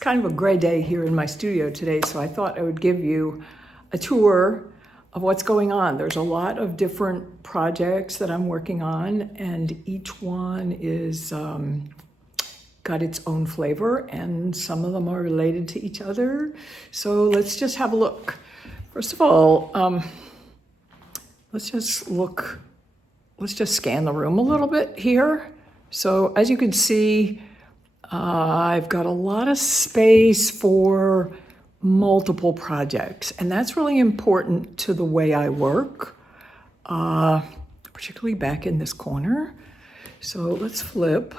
kind of a gray day here in my studio today, so I thought I would give you a tour of what's going on. There's a lot of different projects that I'm working on, and each one is got its own flavor, and some of them are related to each other. So let's just have a look. First of all, let's just scan the room a little bit here. So as you can see, I've got a lot of space for multiple projects, and that's really important to the way I work, particularly back in this corner. So let's flip.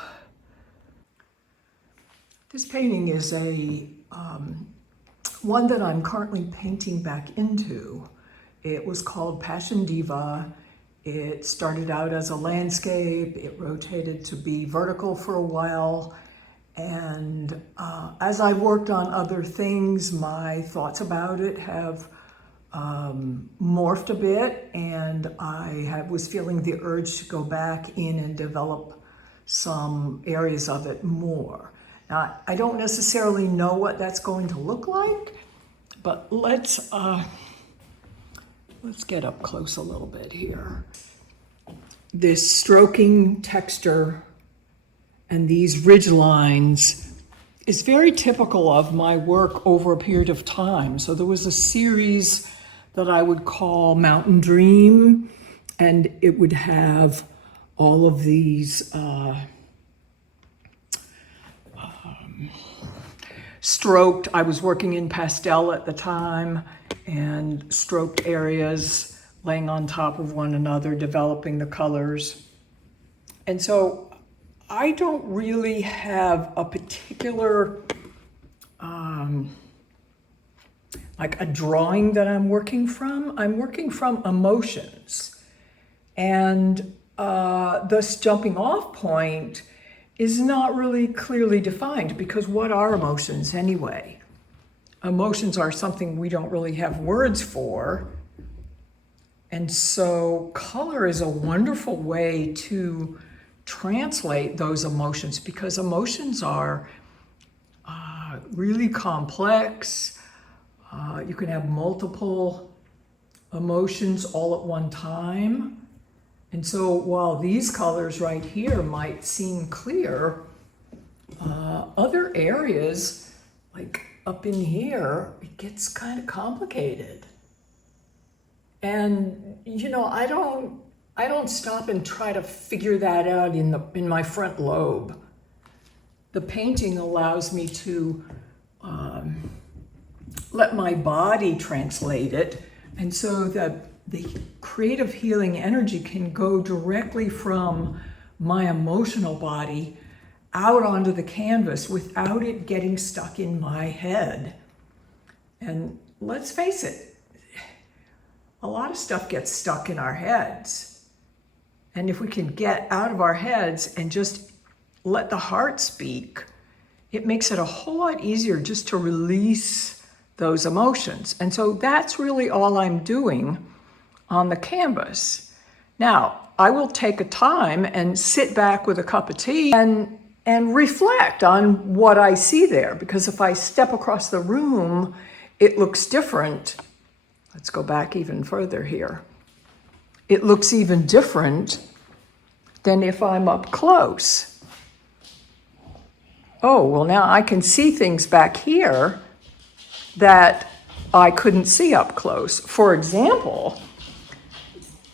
This painting is a one that I'm currently painting back into. It was called Passion Diva. It started out as a landscape. It rotated to be vertical for a while. And as I've worked on other things, my thoughts about it have morphed a bit, and I was feeling the urge to go back in and develop some areas of it more. Now, I don't necessarily know what that's going to look like, but let's get up close a little bit here. This stroking texture and these ridge lines is very typical of my work over a period of time. So there was a series that I would call Mountain Dream, and it would have all of these stroked, I was working in pastel at the time, and stroked areas laying on top of one another, developing the colors. And so I don't really have a particular, like a drawing that I'm working from. I'm working from emotions. And this jumping off point is not really clearly defined, because what are emotions anyway? Emotions are something we don't really have words for. And so color is a wonderful way to translate those emotions, because emotions are really complex. You can have multiple emotions all at one time. And so while these colors right here might seem clear, other areas, like up in here, it gets kind of complicated. And, you know, I don't stop and try to figure that out in my front lobe. The painting allows me to let my body translate it, and so that the creative healing energy can go directly from my emotional body out onto the canvas without it getting stuck in my head. And let's face it, a lot of stuff gets stuck in our heads. And if we can get out of our heads and just let the heart speak, it makes it a whole lot easier just to release those emotions. And so that's really all I'm doing on the canvas. Now, I will take a time and sit back with a cup of tea and reflect on what I see there, because if I step across the room, it looks different. Let's go back even further here. It looks even different than if I'm up close. Oh, well, now I can see things back here that I couldn't see up close. For example,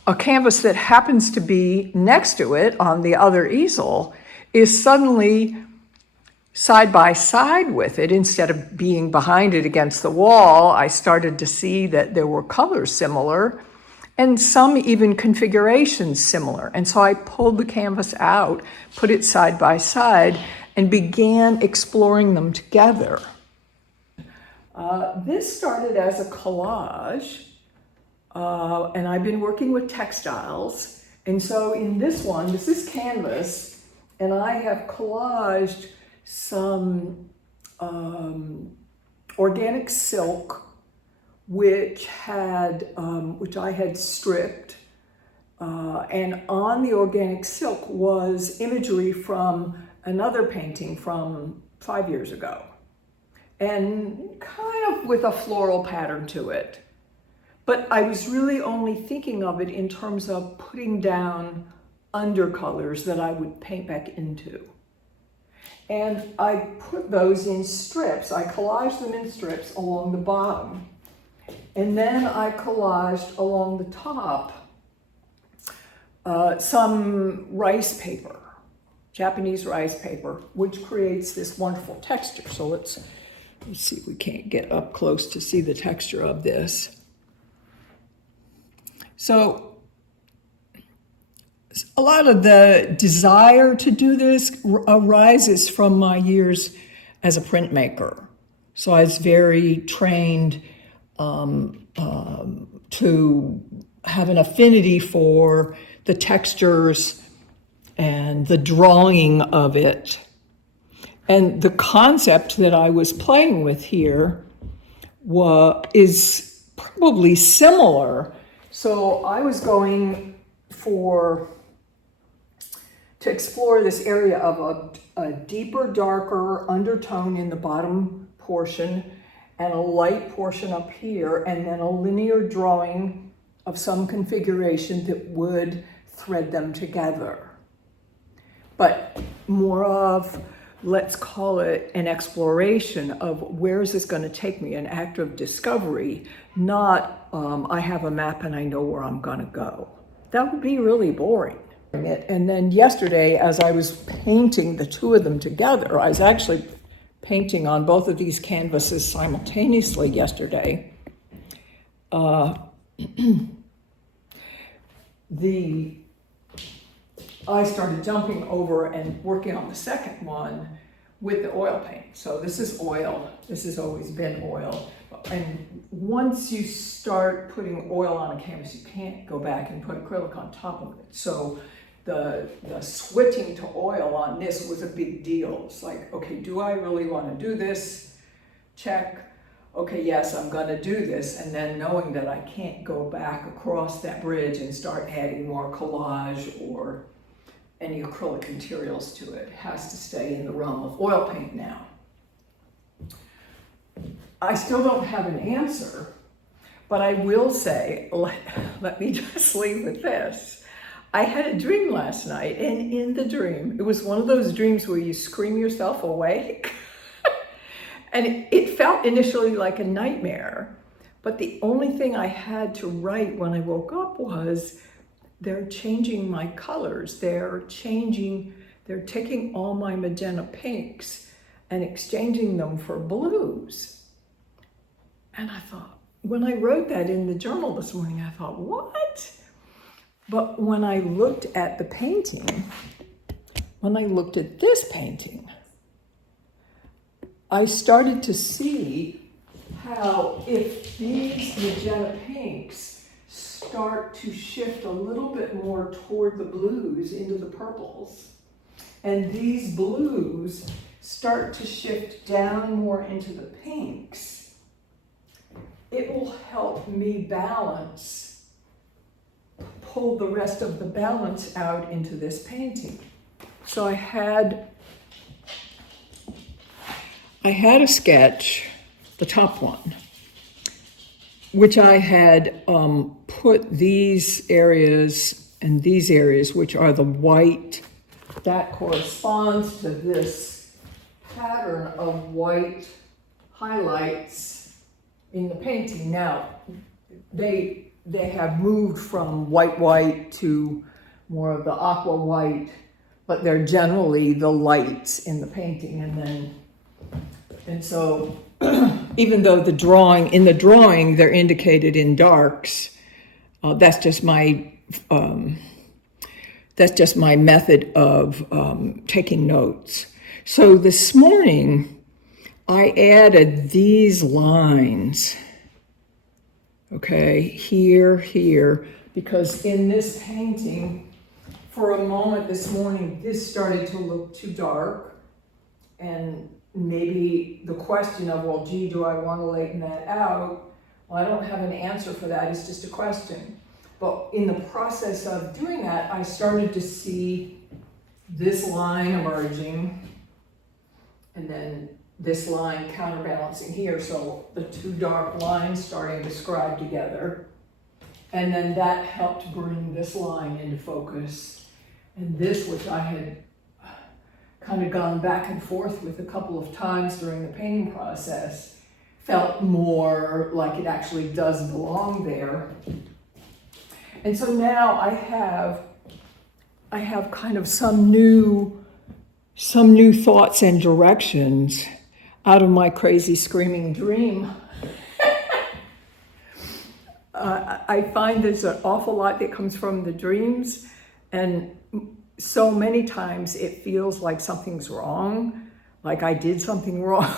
a canvas that happens to be next to it on the other easel is suddenly side by side with it. Instead of being behind it against the wall, I started to see that there were colors similar and some even configurations similar. And so I pulled the canvas out, put it side by side, and began exploring them together. This started as a collage, and I've been working with textiles. And so in this one, this is canvas, and I have collaged some organic silk, which I had stripped, and on the organic silk was imagery from another painting from 5 years ago. and kind of with a floral pattern to it. But I was really only thinking of it in terms of putting down undercolors that I would paint back into. And I put those in strips. I collaged them in strips along the bottom. And then I collaged along the top some rice paper, Japanese rice paper, which creates this wonderful texture. So let's see if we can't get up close to see the texture of this. So a lot of the desire to do this arises from my years as a printmaker. So I was very trained to have an affinity for the textures and the drawing of it. And the concept that I was playing with here is probably similar. So I was going to explore this area of a deeper, darker undertone in the bottom portion and a light portion up here, and then a linear drawing of some configuration that would thread them together. But more of, let's call it an exploration of where is this going to take me, an act of discovery, not I have a map and I know where I'm going to go. That would be really boring. And then yesterday, as I was painting the two of them together, I was actually painting on both of these canvases simultaneously yesterday. I started jumping over and working on the second one with the oil paint. So this is oil. This has always been oil. And once you start putting oil on a canvas, you can't go back and put acrylic on top of it. So the switching to oil on this was a big deal. It's like, okay, do I really want to do this? Check. Okay, yes, I'm going to do this. And then knowing that I can't go back across that bridge and start adding more collage or any acrylic materials to it. It has to stay in the realm of oil paint now. I still don't have an answer, but I will say, let me just leave with this. I had a dream last night, and in the dream, it was one of those dreams where you scream yourself awake. And it felt initially like a nightmare, but the only thing I had to write when I woke up was, they're changing my colors. They're taking all my magenta pinks and exchanging them for blues. And I thought, when I wrote that in the journal this morning, I thought, what? But when I looked at the painting, when I looked at this painting, I started to see how if these magenta pinks start to shift a little bit more toward the blues into the purples, and these blues start to shift down more into the pinks, it will help me balance, pull the rest of the balance out into this painting. So I had a sketch, the top one, which I had put these areas and these areas, which are the white, that corresponds to this pattern of white highlights in the painting. Now, they have moved from white to more of the aqua white, but they're generally the lights in the painting. And so even though in the drawing they're indicated in darks, that's just my method of taking notes. So this morning I added these lines, okay, here, because in this painting, for a moment this morning, this started to look too dark, and maybe the question of, well, gee, do I want to lighten that out? Well, I don't have an answer for that. It's just a question. But in the process of doing that, I started to see this line emerging, and then this line counterbalancing here, so the two dark lines starting to scribe together. And then that helped bring this line into focus. And this, which I had kind of gone back and forth with a couple of times during the painting process, felt more like it actually does belong there. And so now I have kind of some new thoughts and directions out of my crazy screaming dream. I find there's an awful lot that comes from the dreams, and so many times it feels like something's wrong, like I did something wrong,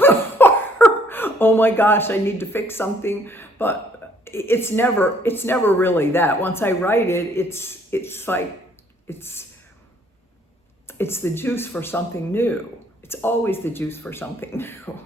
or oh my gosh, I need to fix something. But it's never really that. Once I write it, it's like it's the juice for something new. It's always the juice for something new.